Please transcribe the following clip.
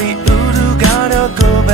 တွေတူတူကတော့ကိုယ်ပဲ